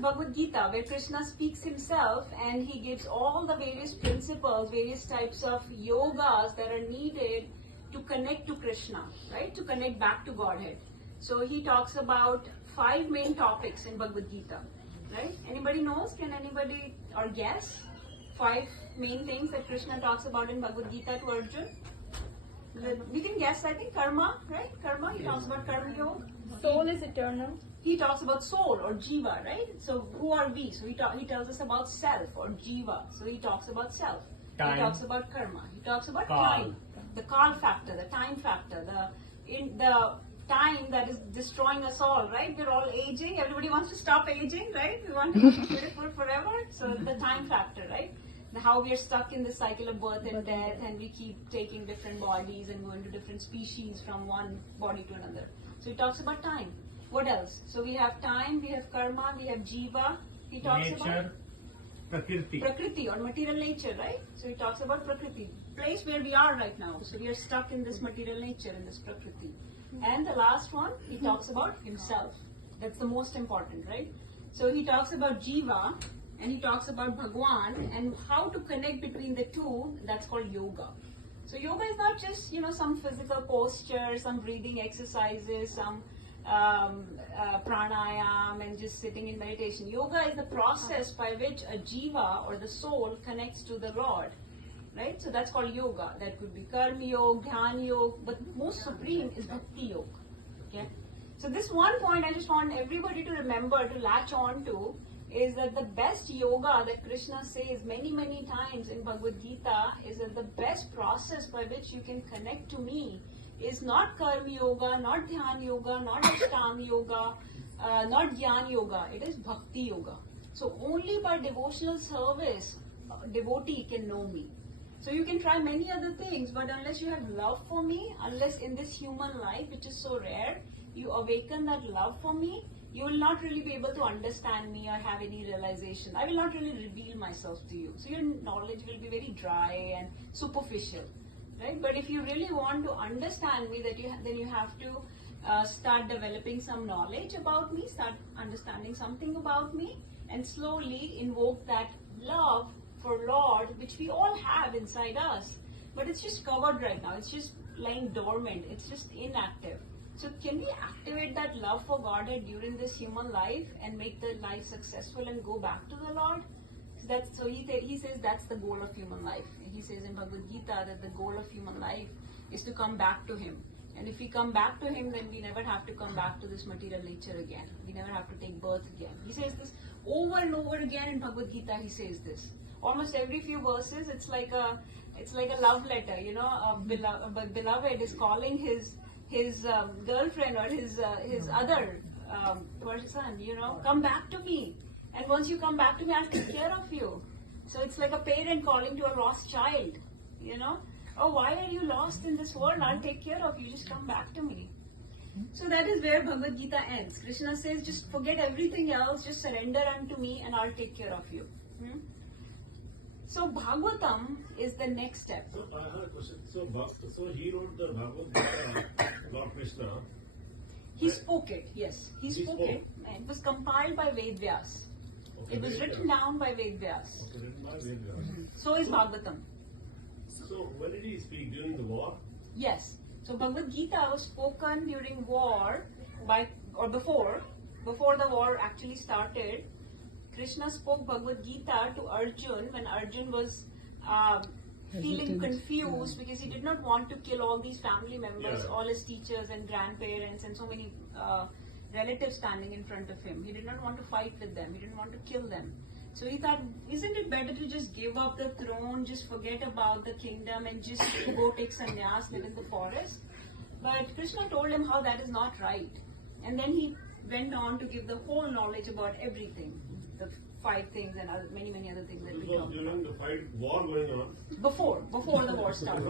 Bhagavad Gita, where Krishna speaks himself and he gives all the various principles, various types of yogas that are needed to connect to Krishna, right? To connect back to Godhead. So he talks about 5 main topics in Bhagavad Gita, right? Anybody knows? Can anybody or guess? 5 main things that Krishna talks about in Bhagavad Gita to Arjun. We can guess, I think, karma, right? Karma, he talks about karma yoga. Soul is eternal. He talks about soul or jiva, right? So who are we? So he tells us about self or jiva. So he talks about self. Time. He talks about karma. He talks about Kal. time, the kal factor, the time factor, the time that is destroying us all, right? We're all aging. Everybody wants to stop aging, right? We want to be beautiful forever. So the time factor, right? How we are stuck in the cycle of birth and death, and we keep taking different bodies and going to different species from one body to another. So he talks about time. What else? So we have time, we have karma, we have jiva. He talks Nature, Prakriti. about Prakriti or material nature, right? So he talks about Prakriti, place where we are right now. So we are stuck in this material nature, in this Prakriti. And the last one, he talks about himself. That's the most important, right? So he talks about jiva and he talks about Bhagwan and how to connect between the two. That's called yoga. So yoga is not just, some physical posture, some breathing exercises, some pranayam and just sitting in meditation. Yoga is the process by which a jiva or the soul connects to the Lord, right? So that's called yoga. That could be karma yoga, dhyan yoga, but most supreme is bhakti yoga. Okay. So this one point I just want everybody to remember, to latch on to, is that the best yoga that Krishna says many, many times in Bhagavad Gita is that the best process by which you can connect to me is not karma yoga, not dhyan yoga, not ashtanga yoga, not jnana yoga. It is bhakti yoga. So only by devotional service, devotee can know me. So you can try many other things, but unless you have love for me, unless in this human life, which is so rare, you awaken that love for me, you will not really be able to understand me or have any realization. I will not really reveal myself to you. So your knowledge will be very dry and superficial, right? But if you really want to understand me, then you have to start developing some knowledge about me, start understanding something about me, and slowly invoke that love for Lord, which we all have inside us. But it's just covered right now. It's just lying dormant. It's just inactive. So can we activate that love for Godhead during this human life and make the life successful and go back to the Lord? He says that's the goal of human life. He says in Bhagavad Gita that the goal of human life is to come back to Him. And if we come back to Him, then we never have to come back to this material nature again. We never have to take birth again. He says this over and over again in Bhagavad Gita. He says this. Almost every few verses, it's like a love letter. A beloved is calling his girlfriend or his other person, come back to me. And once you come back to me, I'll take care of you. So it's like a parent calling to a lost child, Oh, why are you lost in this world? I'll take care of you. Just come back to me. So that is where Bhagavad Gita ends. Krishna says, just forget everything else, just surrender unto me and I'll take care of you. So Bhagavatam is the next step. So I have a question. So he wrote the Bhagavad Gita, Lord Krishna. He spoke it, yes. He spoke it. It was compiled by Ved Vyas. Okay, It was Ved written Vyas. down by Ved Vyas. Okay, written by Ved Vyas. So is Bhagavatam. So when did he speak? During the war? Yes. So Bhagavad Gita was spoken during war before the war actually started. Krishna spoke Bhagavad Gita to Arjun when Arjun was feeling confused because he did not want to kill all these family members, all his teachers and grandparents and so many relatives standing in front of him. He did not want to fight with them. He didn't want to kill them. So he thought, isn't it better to just give up the throne, just forget about the kingdom and just go take sannyas, live in the forest? But Krishna told him how that is not right. And then he went on to give the whole knowledge about everything. The 5 things and many, many other things that This we was talked during about. the war going on. Before the war started.